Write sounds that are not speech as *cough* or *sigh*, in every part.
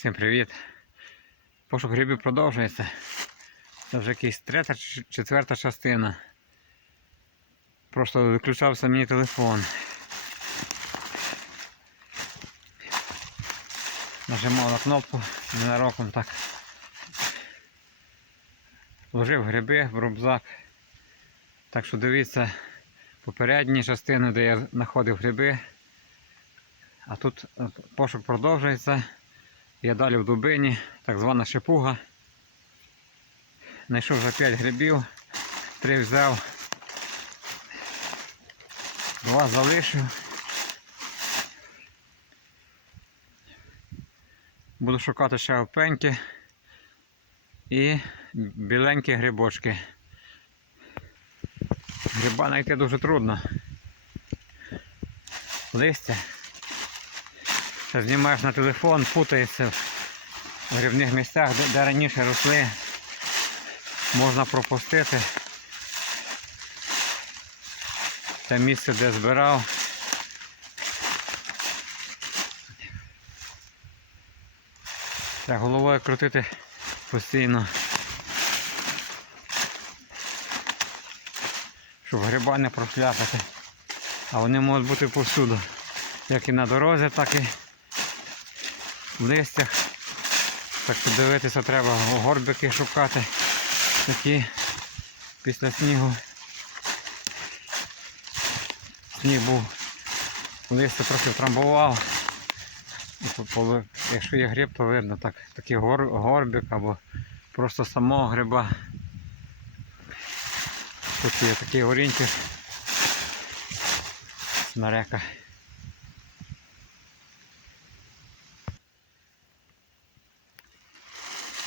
Всім привіт. Пошук грибів продовжується. Це вже якась третя чи четверта частина. Просто виключався мій телефон. Нажимав на кнопку ненароком так. Вложив гриби в рюкзак. Так що дивіться попередні частини, де я знаходив гриби. А тут е, пошук продовжується. Я далі в дубині, так звана шипуга. Знайшов вже 5 грибів, 3 взяв, два залишив. Буду шукати ще опеньки і біленькі грибочки. Гриба знайти дуже трудно. Листя. Знімаєш на телефон, путається в грибних місцях, де, де раніше росли, можна пропустити. Те місце, де збирав. Треба головою крутити постійно. Щоб гриба не прошляпати. А вони можуть бути повсюду. Як і на дорозі, так і в листях. Так що дивитися треба горбики шукати. Такі після снігу. Сніг був, листя трохи втрамбував. Якщо є гриб, то видно так, такий гор, горбик або просто самого гриба. Тут є такий орієнтир. Смерека.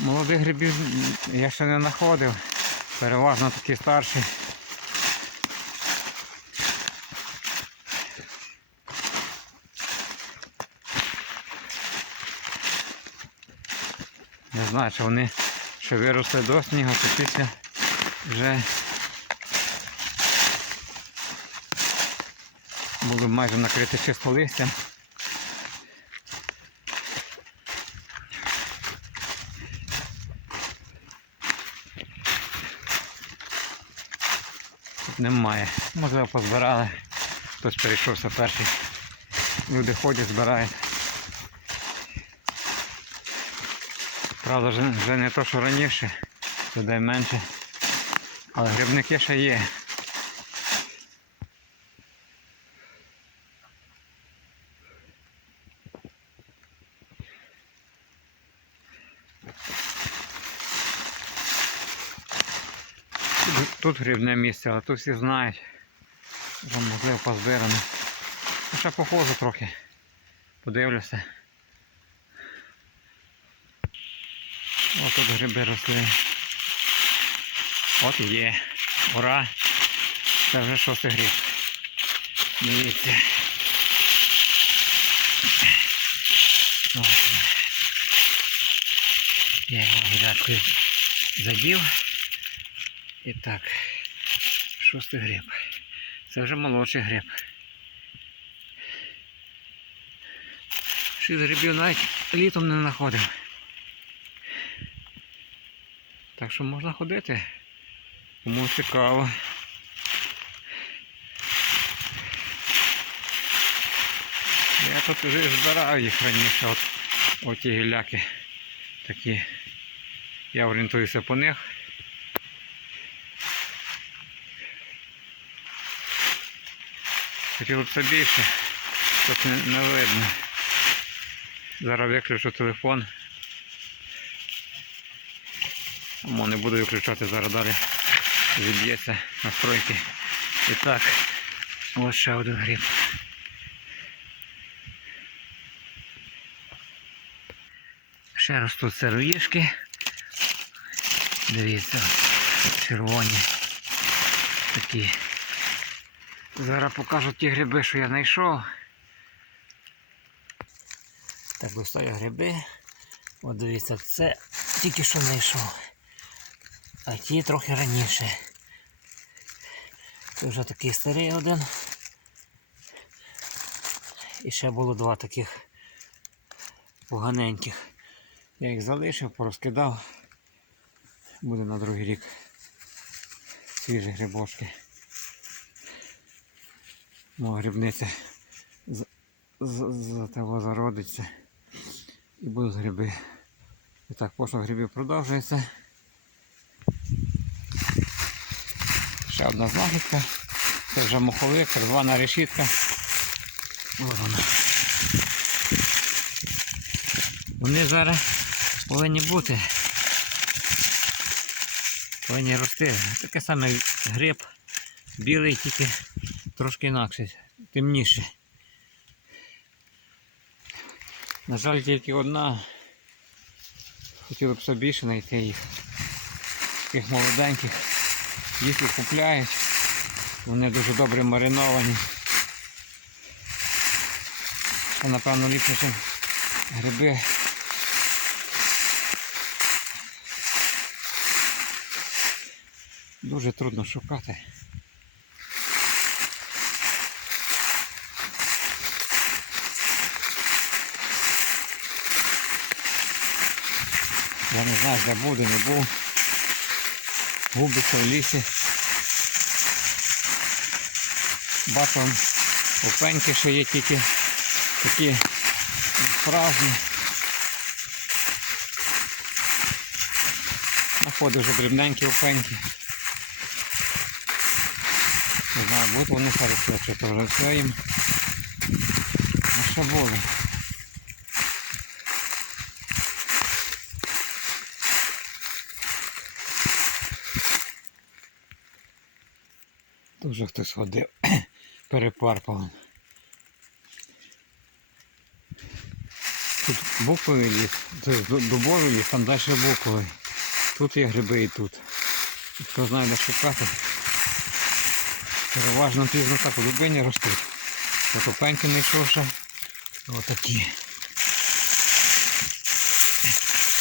Молодих грибів я ще не знаходив. Переважно такі старші. Не знаю, чи вони ще виросли до снігу, чи після вже були майже накриті чисто листям. Тут немає. Можливо позбирали. Хтось перейшовся перший. Люди ходять, збирають. Правда, вже, не то, що раніше, людей менше. Але грибники ще є. Тут- грибне місце, але тут всі знають. Вже можливо позбирано. Ну, Ще походжу трохи. Подивлюся. Ось тут гриби росли. От є. Ура! Це вже шостий гриб. Дивіться. Я його грядкою задів. І так, шостий гриб. Це вже молодший гриб. Шість грибів навіть літом не знаходив. Так що можна ходити. Кому цікаво. Я тут вже збирав їх раніше, от оті гіляки такі. Я орієнтуюся по них. Хотіло б це більше, тут не, не видно. Зараз виключу телефон. Мо не буду виключати зараз далі. Відб'ється настройки. І так, ось ще один гриб. Ще ростуть сироїшки. Дивіться, червоні. Такі. Зараз покажу ті гриби, що я знайшов. Так, достаю гриби. От дивіться, це тільки що знайшов. А ті трохи раніше. Це вже такий старий один. І ще було два таких поганеньких. Я їх залишив, порозкидав. Буде на другий рік. Свіжі грибочки. Моя грибниця з, того зародиться. І будуть гриби. І так, пошук грибів продовжується. Ще одна знахідка. Це вже моховик, рвана решітка. Ось вона. Вони зараз повинні бути. Повинні рости. Таке саме гриб. Білий, тільки трошки інакше, темніше. На жаль, тільки одна. Хотіли б ще більше знайти їх. Таких молоденьких. Їх і купляють. Вони дуже добре мариновані. Це напевно ліпше, ніж гриби. Дуже трудно шукати. Я не знаю, де буде, не був. Губиться в лісі. Бачу он опеньки, що є тільки такі справжні. Находив вже дрібненькі опеньки. Не знаю, будуть вони хорошо, чи то вже все їм. Ну що буде? Тут вже хтось ходив, *clears throat* перепарпав. Тут буковий ліс, це дубовий ліс, там далі буковий. Тут є гриби і тут. Хто знає де шукати. Переважно пізно так у дубині ростуть. От опеньки не йшов ще. Отакі.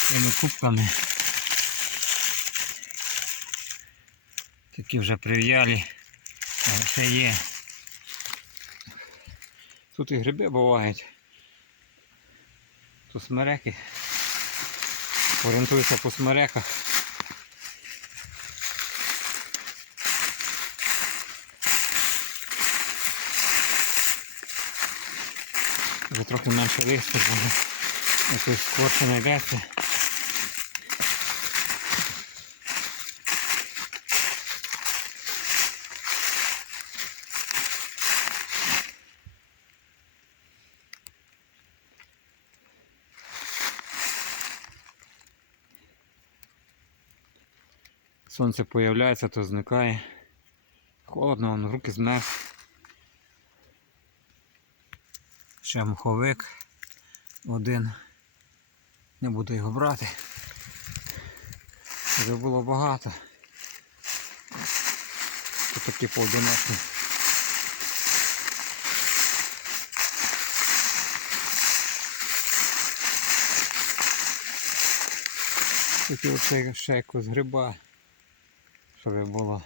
Тими кубками. Такі вже прив'ялі. Але ще є. Тут і гриби бувають. Тут смереки. Орієнтуюся по смереках. Вже трохи менше листя буде. Якось скорше знайдеться. Сонце появляється, то зникає. Холодно, вон, руки змерз. Ще муховик один. Не буду його брати. Вже було багато. Тут такі поодиночні. Такі оце ще якось гриба, щоб було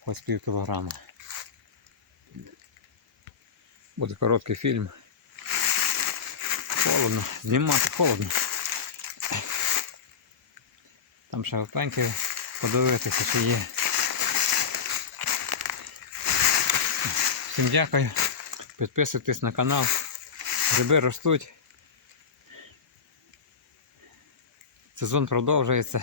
хоч пів кілограма. Буде короткий фільм. Холодно, знімати холодно. Там ще опеньки подивитися, що є. Всім дякую. Підписуйтесь на канал. Гриби ростуть. Сезон продовжується.